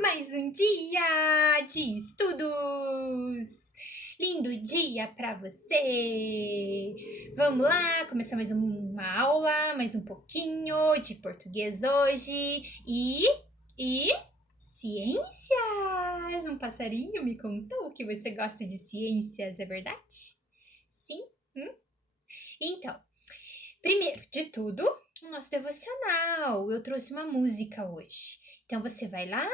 mais um dia de estudos! Lindo dia para você! Vamos lá, começar mais uma aula, mais um pouquinho de português hoje e ciências! Um passarinho me contou que você gosta de ciências, é verdade? Sim? Então, primeiro de tudo, o nosso devocional. Eu trouxe uma música hoje. Então você vai lá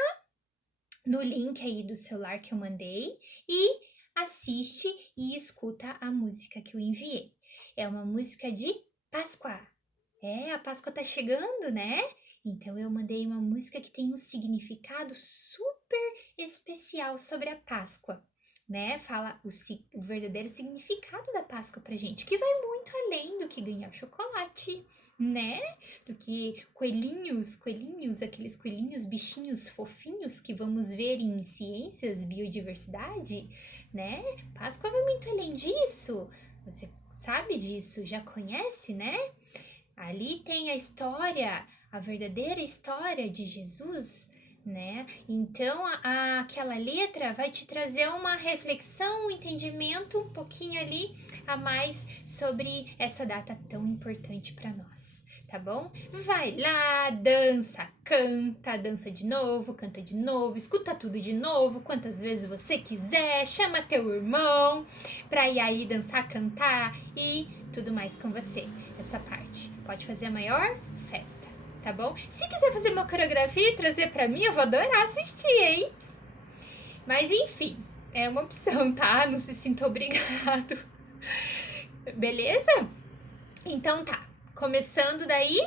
no link aí do celular que eu mandei e assiste e escuta a música que eu enviei. É uma música de Páscoa. A Páscoa tá chegando, né? Então eu mandei uma música que tem um significado super especial sobre a Páscoa, né? Fala o verdadeiro significado da Páscoa pra gente, que vai muito além do que ganhar chocolate, né? Do que coelhinhos, aqueles coelhinhos, bichinhos fofinhos que vamos ver em ciências, biodiversidade, né? Páscoa vai muito além disso. Você sabe disso, já conhece, né? Ali tem a história, a verdadeira história de Jesus, né? Então, aquela letra vai te trazer uma reflexão, um entendimento um pouquinho ali a mais sobre essa data tão importante para nós, tá bom? Vai lá, dança de novo, canta de novo, escuta tudo de novo, quantas vezes você quiser, chama teu irmão pra ir aí dançar, cantar e tudo mais com você, essa parte. Pode fazer a maior festa, tá bom? Se quiser fazer uma coreografia e trazer pra mim, eu vou adorar assistir, hein? Mas enfim, é uma opção, tá? Não se sinta obrigado. Beleza? Então tá, começando daí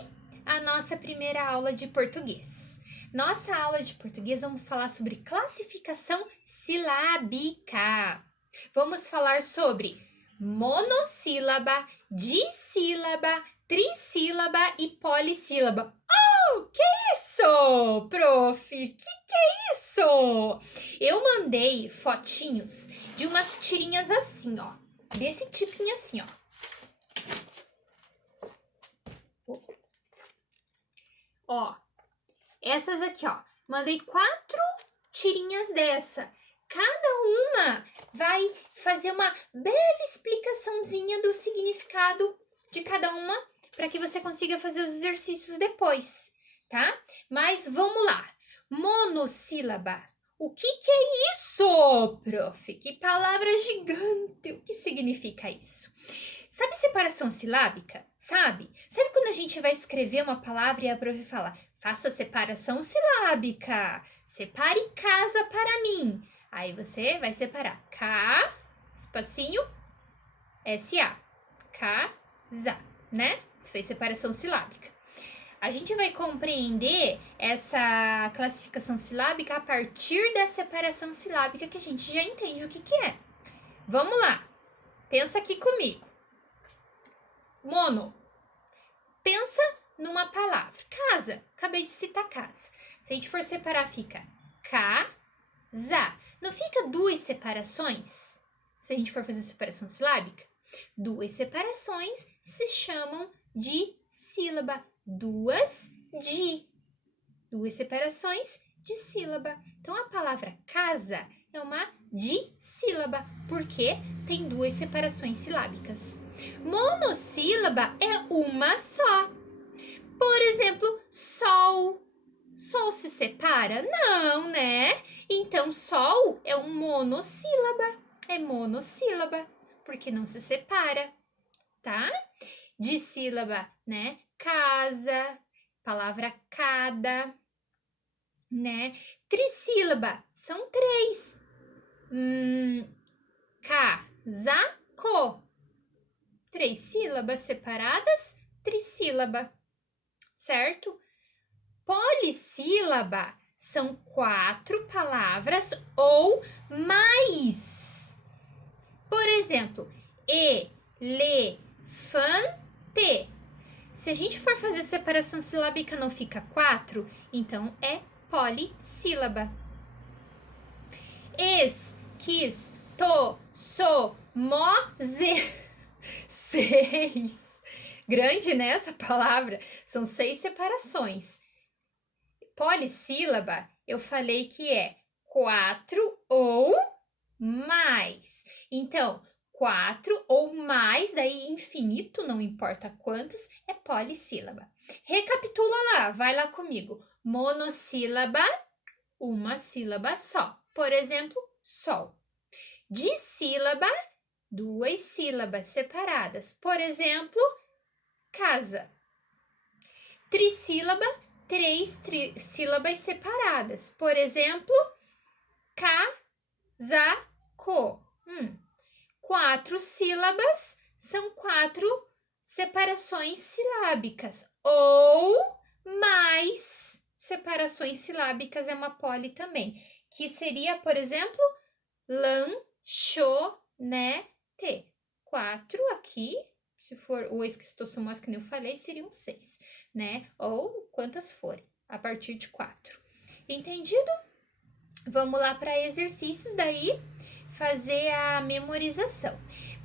a nossa primeira aula de português. Nossa aula de português, vamos falar sobre classificação silábica. Vamos falar sobre monossílaba, dissílaba, trissílaba e polissílaba. Oh, que isso, prof? Que é isso? Eu mandei fotinhos de umas tirinhas assim, ó. Desse tipinho assim, ó. Ó, essas aqui, ó. Mandei 4 tirinhas dessa. Cada uma vai fazer uma breve explicaçãozinha do significado de cada uma para que você consiga fazer os exercícios depois, tá? Mas vamos lá. Monossílaba. O que é isso, prof? Que palavra gigante. O que significa isso? Sabe separação silábica? Sabe? Sabe quando a gente vai escrever uma palavra e a prof fala, faça separação silábica, separe casa para mim. Aí você vai separar K, espacinho, S-A, casa, né? Isso foi separação silábica. A gente vai compreender essa classificação silábica a partir da separação silábica que a gente já entende o que é. Vamos lá, pensa aqui comigo. Mono, pensa numa palavra. Casa, acabei de citar casa. Se a gente for separar, fica casa. Não fica 2 separações? Se a gente for fazer separação silábica? 2 separações se chamam de sílaba. 2 separações de sílaba. Então, a palavra casa é uma dissílaba, porque tem 2 separações silábicas. Monossílaba é uma só. Por exemplo, sol. Sol se separa? Não, né? Então, sol é um monossílaba. É monossílaba, porque não se separa, tá? Dissílaba, né? Casa, palavra cada, né? Trissílaba, são 3. Casaco. 3 sílabas separadas, trissílaba, certo? Polissílaba são 4 palavras ou mais. Por exemplo, elefante. Se a gente for fazer separação silábica não fica 4, então é polissílaba. Quis, ze. 6. Grande, né, essa palavra? São 6 separações. Polissílaba eu falei que é 4 ou mais. Então, 4 ou mais, daí infinito, não importa quantos, é polissílaba. Recapitula lá, vai lá comigo. Monossílaba, uma sílaba só. Por exemplo, sol. Dissílaba, duas sílabas separadas. Por exemplo, casa. Trissílaba, três sílabas separadas. Por exemplo, casaco. 4 sílabas são 4 separações silábicas. Ou mais separações silábicas é uma poli também. Que seria, por exemplo, lanchonete. 4 aqui, se for o esquistossomose que eu falei, seriam 6, né? Ou quantas forem, a partir de 4. Entendido? Vamos lá para exercícios daí, fazer a memorização.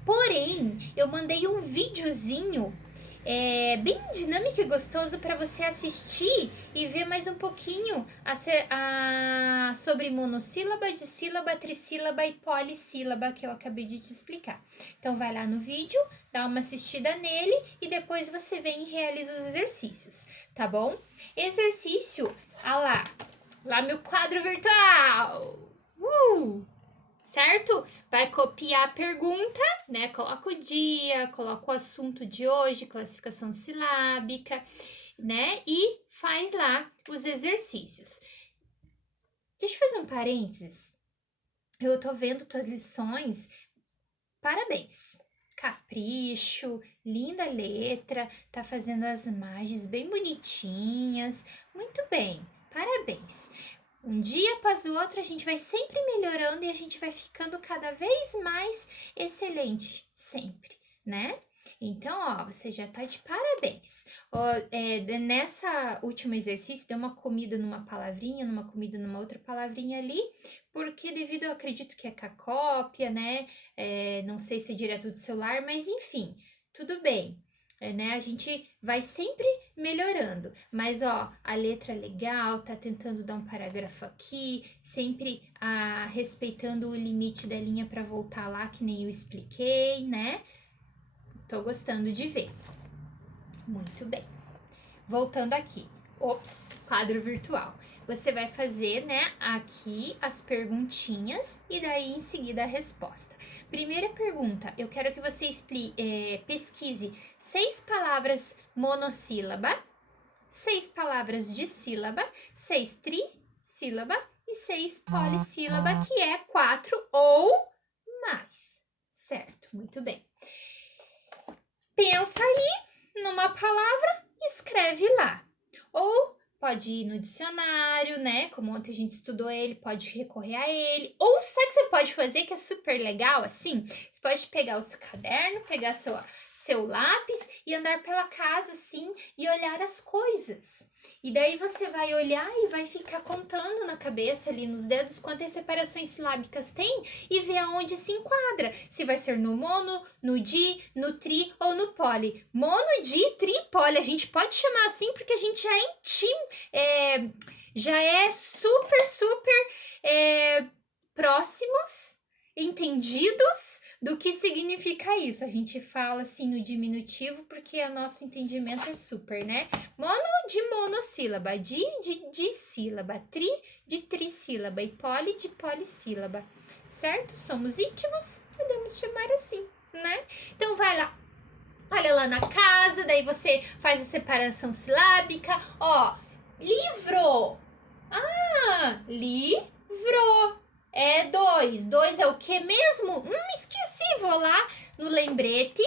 Porém, eu mandei um videozinho bem dinâmico e gostoso para você assistir e ver mais um pouquinho sobre monossílaba, dissílaba, trissílaba e polissílaba que eu acabei de te explicar. Então, vai lá no vídeo, dá uma assistida nele e depois você vem e realiza os exercícios, tá bom? Exercício, lá meu quadro virtual! Certo? Vai copiar a pergunta, né? Coloca o dia, coloca o assunto de hoje, classificação silábica, né? E faz lá os exercícios. Deixa eu fazer um parênteses. Eu tô vendo tuas lições. Parabéns! Capricho, linda letra, tá fazendo as imagens bem bonitinhas. Muito bem, parabéns! Um dia após o outro, a gente vai sempre melhorando e a gente vai ficando cada vez mais excelente, sempre, né? Então, você já tá de parabéns. Nessa último exercício, deu uma comida numa palavrinha, numa comida numa outra palavrinha ali, porque devido, eu acredito que é com a cópia, né? Não sei se é direto do celular, mas enfim, tudo bem. A gente vai sempre melhorando, mas a letra legal, tá tentando dar um parágrafo aqui, sempre respeitando o limite da linha para voltar lá, que nem eu expliquei, né? Tô gostando de ver. Muito bem. Voltando aqui. Quadro virtual. Você vai fazer, né, aqui as perguntinhas e daí em seguida a resposta. Primeira pergunta, eu quero que você pesquise 6 palavras monossílaba, 6 palavras dissílaba, 6 trissílaba e 6 polissílaba, que é 4 ou mais. Certo, muito bem. Pensa aí numa palavra e escreve lá. Ou pode ir no dicionário, né? Como ontem a gente estudou ele, pode recorrer a ele. Ou sabe o que você pode fazer que é super legal, assim? Você pode pegar o seu caderno, pegar seu lápis e andar pela casa, assim, e olhar as coisas. E daí você vai olhar e vai ficar contando na cabeça, ali nos dedos, quantas separações silábicas tem e ver aonde se enquadra. Se vai ser no mono, no di, no tri ou no poli. Mono, di, tri, poli. A gente pode chamar assim porque a gente já é já é super, super próximos, entendidos do que significa isso. A gente fala assim no diminutivo porque o nosso entendimento é super, né? Mono de monossílaba, di de dissílaba, tri de trissílaba e poli de polissílaba, certo? Somos íntimos, podemos chamar assim, né? Então vai lá, olha lá na casa, daí você faz a separação silábica, livro. Livro. É 2. 2 é o que mesmo? Esqueci. Vou lá no lembrete.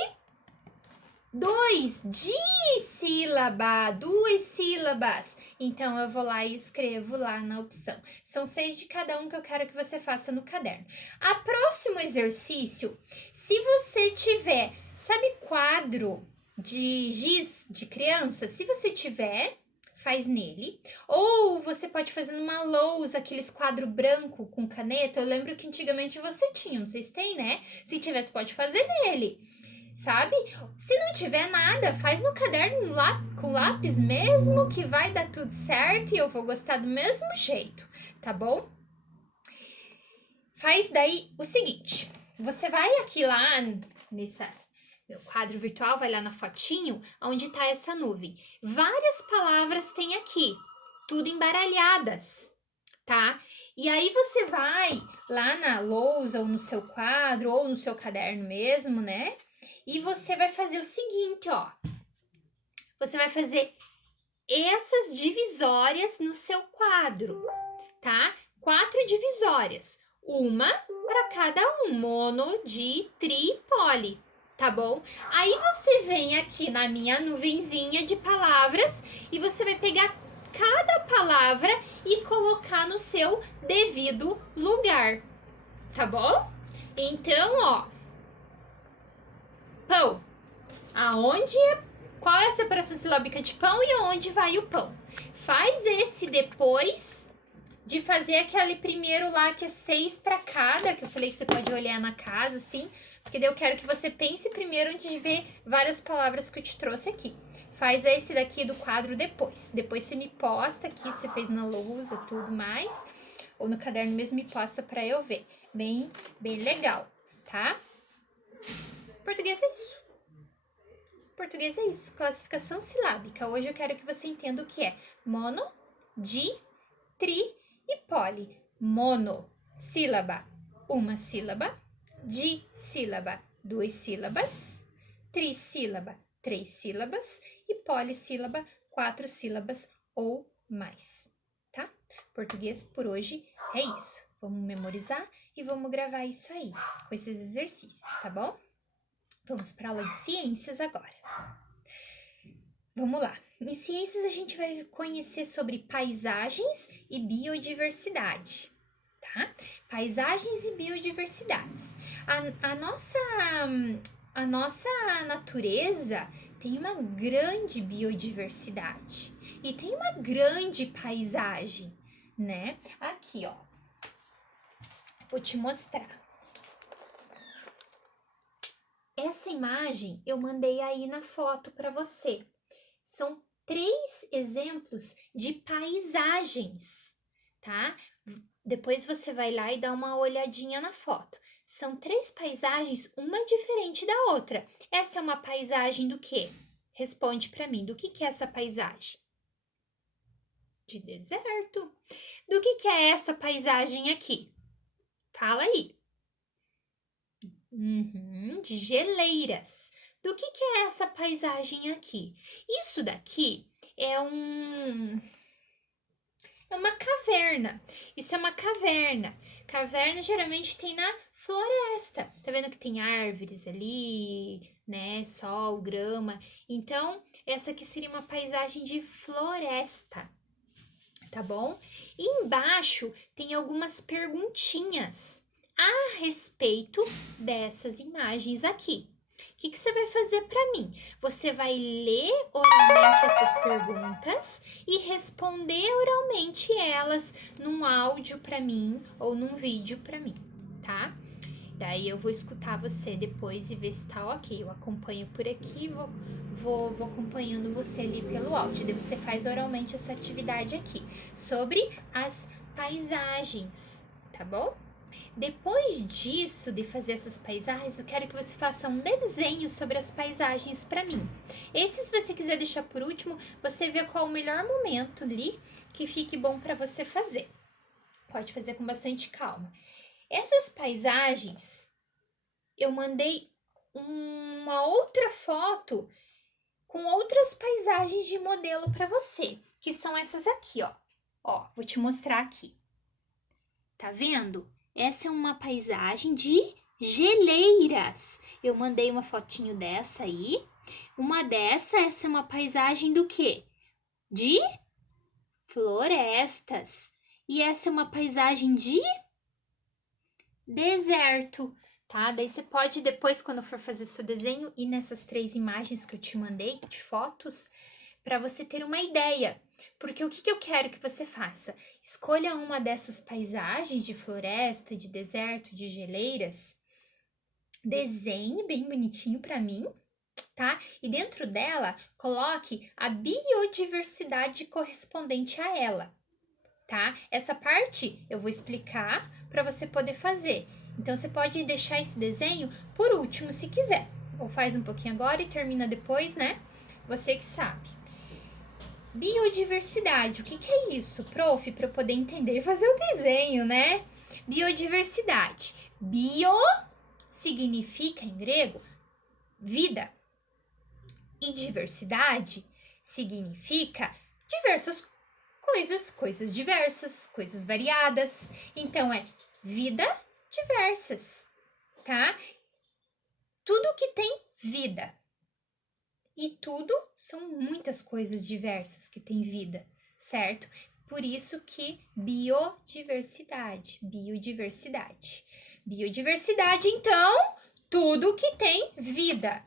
2. Dissílaba. 2 sílabas. Então, eu vou lá e escrevo lá na opção. São 6 de cada um que eu quero que você faça no caderno. A próximo exercício, se você tiver, sabe quadro de giz de criança? Se você tiver, faz nele. Ou você pode fazer numa lousa, aqueles quadro branco com caneta. Eu lembro que antigamente você tinha, não sei se tem, né? Se tiver, você pode fazer nele, sabe? Se não tiver nada, faz no caderno lá com lápis mesmo, que vai dar tudo certo e eu vou gostar do mesmo jeito, tá bom? Faz daí o seguinte, você vai aqui lá nessa meu quadro virtual, vai lá na fotinho, onde tá essa nuvem. Várias palavras tem aqui, tudo embaralhadas, tá? E aí você vai lá na lousa, ou no seu quadro, ou no seu caderno mesmo, né? E você vai fazer o seguinte, ó. Você vai fazer essas divisórias no seu quadro, tá? 4 divisórias. Uma para cada um, mono, di, tri, poli, tá bom? Aí você vem aqui na minha nuvenzinha de palavras e você vai pegar cada palavra e colocar no seu devido lugar, tá bom? Então, ó, pão. Aonde é, qual é a separação silábica de pão e aonde vai o pão? Faz esse depois de fazer aquele primeiro lá que é 6 para cada, que eu falei que você pode olhar na casa, assim, porque daí eu quero que você pense primeiro antes de ver várias palavras que eu te trouxe aqui. Faz esse daqui do quadro depois. Depois você me posta aqui, se você fez na lousa, tudo mais, ou no caderno mesmo, me posta para eu ver. Bem legal, tá? Português é isso. Português é isso, classificação silábica. Hoje eu quero que você entenda o que é mono, di, tri e poli. Mono, sílaba, uma sílaba. Dissílaba, 2 sílabas. Trissílaba, 3 sílabas. E polissílaba, 4 sílabas ou mais, tá? Português por hoje é isso. Vamos memorizar e vamos gravar isso aí, com esses exercícios, tá bom? Vamos para a aula de ciências agora. Vamos lá. Em ciências a gente vai conhecer sobre paisagens e biodiversidade, tá? Paisagens e biodiversidades. A nossa natureza tem uma grande biodiversidade e tem uma grande paisagem, né? Aqui, ó. Vou te mostrar. Essa imagem eu mandei aí na foto para você. São 3 exemplos de paisagens, tá? Depois você vai lá e dá uma olhadinha na foto. São 3 paisagens, uma diferente da outra. Essa é uma paisagem do quê? Responde para mim, do que é essa paisagem? De deserto. Do que é essa paisagem aqui? Fala aí. De geleiras. Do que é essa paisagem aqui? Isso daqui é uma caverna. Isso é uma caverna. Caverna geralmente tem na floresta. Tá vendo que tem árvores ali, né? Sol, grama. Então, essa aqui seria uma paisagem de floresta. Tá bom? E embaixo tem algumas perguntinhas a respeito dessas imagens aqui. O que você vai fazer para mim? Você vai ler oralmente essas perguntas e responder oralmente elas num áudio para mim ou num vídeo para mim, tá? Daí eu vou escutar você depois e ver se tá ok. Eu acompanho por aqui, vou acompanhando você ali pelo áudio. Daí você faz oralmente essa atividade aqui sobre as paisagens, tá bom? Depois disso, de fazer essas paisagens, eu quero que você faça um desenho sobre as paisagens para mim. Esse, se você quiser deixar por último, você vê qual é o melhor momento ali que fique bom para você fazer. Pode fazer com bastante calma. Essas paisagens, eu mandei uma outra foto com outras paisagens de modelo para você, que são essas aqui, ó. Ó, vou te mostrar aqui. Tá vendo? Essa é uma paisagem de geleiras. Eu mandei uma fotinho dessa aí. Essa é uma paisagem do quê? De florestas. E essa é uma paisagem de deserto, tá? Daí você pode depois, quando for fazer seu desenho, ir nessas 3 imagens que eu te mandei de fotos, para você ter uma ideia. Porque o que eu quero que você faça? Escolha uma dessas paisagens de floresta, de deserto, de geleiras, desenhe bem bonitinho para mim, tá? E dentro dela, coloque a biodiversidade correspondente a ela. tá? Essa parte eu vou explicar para você poder fazer. Então, você pode deixar esse desenho por último, se quiser. Ou faz um pouquinho agora e termina depois, né? Você que sabe. Biodiversidade, o que é isso, prof? Para eu poder entender e fazer o desenho, né? Biodiversidade. Bio significa, em grego, vida. E diversidade significa diversas coisas diversas, coisas variadas. Então, é vida diversas, tá? Tudo que tem vida. E tudo são muitas coisas diversas que têm vida, certo? Por isso que biodiversidade. Biodiversidade, então, tudo que tem vida.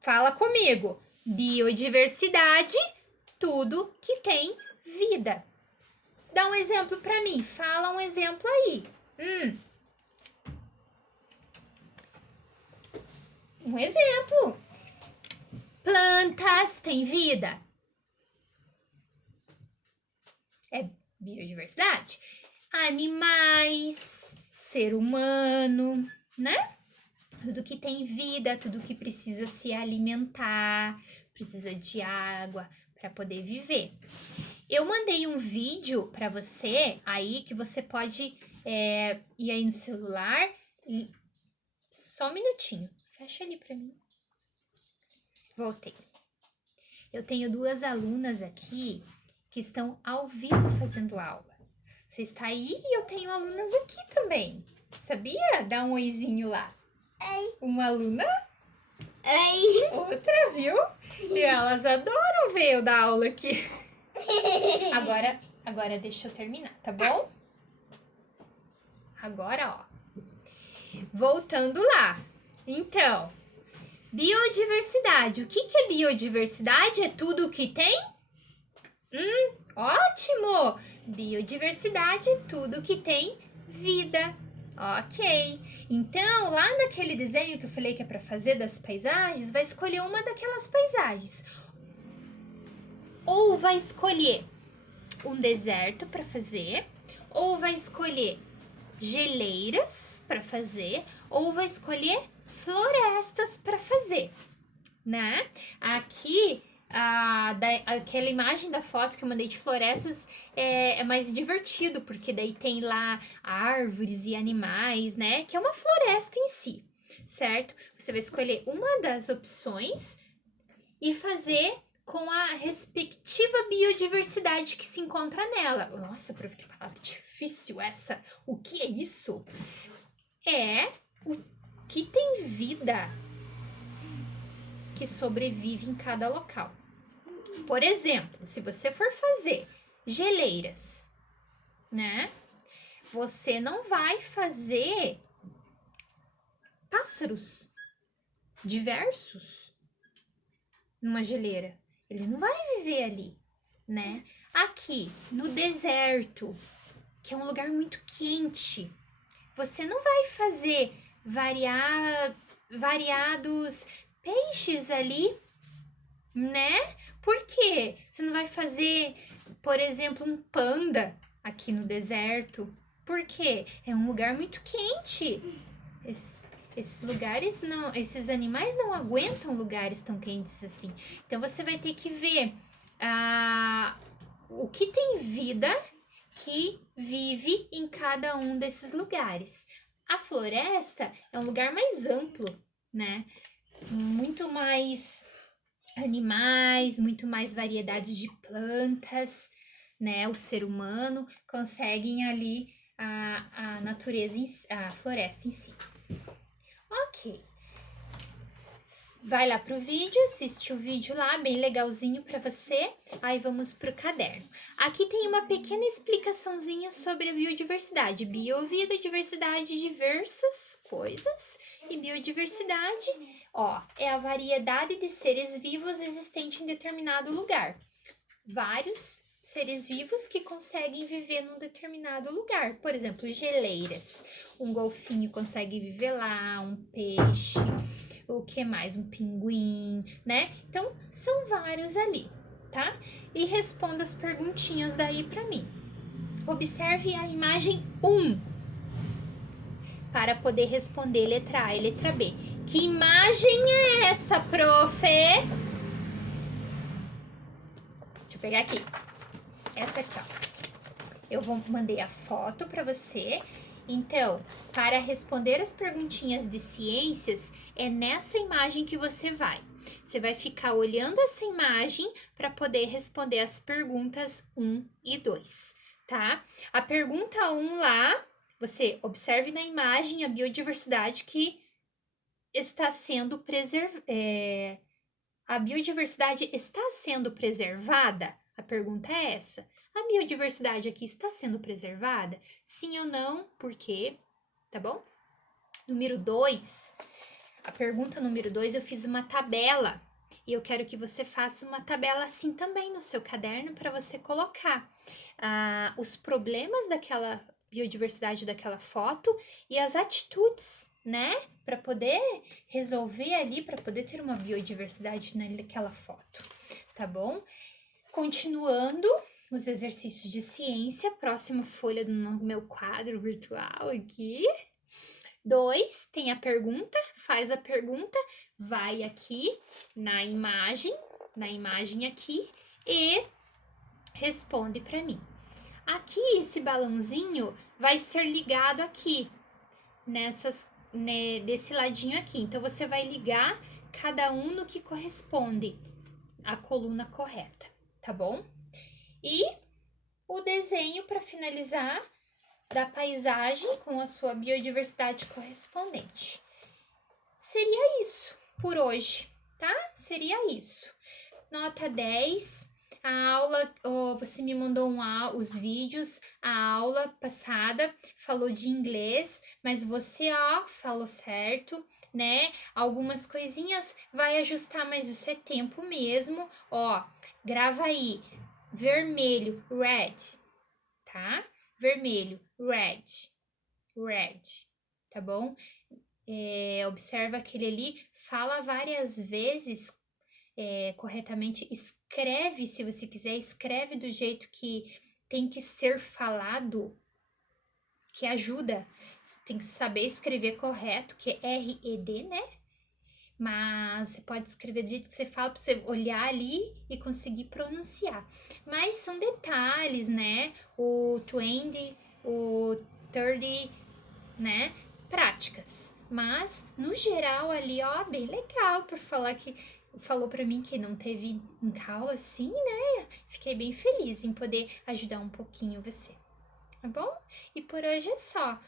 Fala comigo. Biodiversidade, tudo que tem vida. Dá um exemplo para mim. Fala um exemplo aí. Um exemplo. Plantas têm vida. É biodiversidade. Animais, ser humano, né? Tudo que tem vida, tudo que precisa se alimentar, precisa de água para poder viver. Eu mandei um vídeo para você aí que você pode ir aí no celular. Só um minutinho. Fecha ali para mim. Voltei. Eu tenho 2 alunas aqui que estão ao vivo fazendo aula. Você está aí e eu tenho alunas aqui também. Sabia? Dá um oizinho lá. Ei. Uma aluna, Ei. outra, viu? E elas adoram ver eu dar aula aqui. Agora deixa eu terminar, tá bom? Agora, ó. Voltando lá. Então, biodiversidade. O que é biodiversidade? É tudo o que tem? Ótimo! Biodiversidade é tudo que tem vida. Ok. Então, lá naquele desenho que eu falei que é para fazer das paisagens, vai escolher uma daquelas paisagens. Ou vai escolher um deserto para fazer, ou vai escolher geleiras para fazer, ou vai escolher florestas para fazer, né? Aqui, aquela imagem da foto que eu mandei de florestas é mais divertido, porque daí tem lá árvores e animais, né? Que é uma floresta em si, certo? Você vai escolher uma das opções e fazer com a respectiva biodiversidade que se encontra nela. Nossa, prof, que palavra difícil essa. O que é isso? É o que tem vida que sobrevive em cada local. Por exemplo, se você for fazer geleiras, né? Você não vai fazer pássaros diversos numa geleira. Ele não vai viver ali, né? Aqui, no deserto, que é um lugar muito quente, você não vai fazer variados peixes ali, né? Por quê? Você não vai fazer, por exemplo, um panda aqui no deserto. Por quê? É um lugar muito quente. Esses lugares não, esses animais não aguentam lugares tão quentes assim. Então você vai ter que ver o que tem vida que vive em cada um desses lugares. A floresta é um lugar mais amplo, né? Muito mais animais, muito mais variedades de plantas, né? O ser humano conseguem ali a natureza, a floresta em si. Ok. Vai lá pro vídeo, assiste o vídeo lá, bem legalzinho para você. Aí vamos pro caderno. Aqui tem uma pequena explicaçãozinha sobre a biodiversidade. Biovida, diversidade, diversas coisas. E biodiversidade, ó, é a variedade de seres vivos existente em determinado lugar. Vários seres vivos que conseguem viver num determinado lugar. Por exemplo, geleiras. Um golfinho consegue viver lá, um peixe, o que mais? Um pinguim, né? Então, são vários ali, tá? E responda as perguntinhas daí pra mim. observe a imagem 1 para poder responder letra A e letra B. Que imagem é essa, prof? Deixa eu pegar aqui. Essa aqui, ó. Eu mandei a foto para você. Então, para responder as perguntinhas de ciências, é nessa imagem que você vai. Você vai ficar olhando essa imagem para poder responder as perguntas 1 e 2, tá? A pergunta 1 lá, você observe na imagem a biodiversidade que está sendo preservada. A biodiversidade está sendo preservada? A pergunta é essa. A biodiversidade aqui está sendo preservada? Sim ou não? Por quê? Tá bom? Número 2. A pergunta número 2, eu fiz uma tabela. E eu quero que você faça uma tabela assim também no seu caderno para você colocar os problemas daquela biodiversidade daquela foto e as atitudes, né? Para poder resolver ali, para poder ter uma biodiversidade naquela foto, tá bom? Continuando os exercícios de ciência, próxima folha do meu quadro virtual aqui. 2, tem a pergunta, faz a pergunta, vai aqui na imagem aqui e responde para mim. Aqui, esse balãozinho vai ser ligado aqui, desse ladinho aqui. Então, você vai ligar cada um no que corresponde à coluna correta, tá bom? E o desenho para finalizar da paisagem com a sua biodiversidade correspondente. Seria isso por hoje, tá? Seria isso. Nota 10. A aula, você me mandou os vídeos, a aula passada falou de inglês, mas você, falou certo, né? Algumas coisinhas vai ajustar, mas isso é tempo mesmo, grava aí, vermelho, red, tá? Vermelho, red, tá bom? Observa aquele ali, fala várias vezes corretamente, escreve, se você quiser, escreve do jeito que tem que ser falado, que ajuda. Você tem que saber escrever correto, que é R-E-D, né? Mas você pode escrever do jeito que você fala, para você olhar ali e conseguir pronunciar. Mas são detalhes, né? O 20, o 30, né? Práticas. Mas, no geral, ali, bem legal, por falar que falou para mim que não teve aula assim, né? Fiquei bem feliz em poder ajudar um pouquinho você, tá bom? E por hoje é só,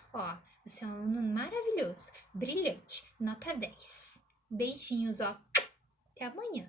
você é um aluno maravilhoso, brilhante, nota 10. Beijinhos, até amanhã.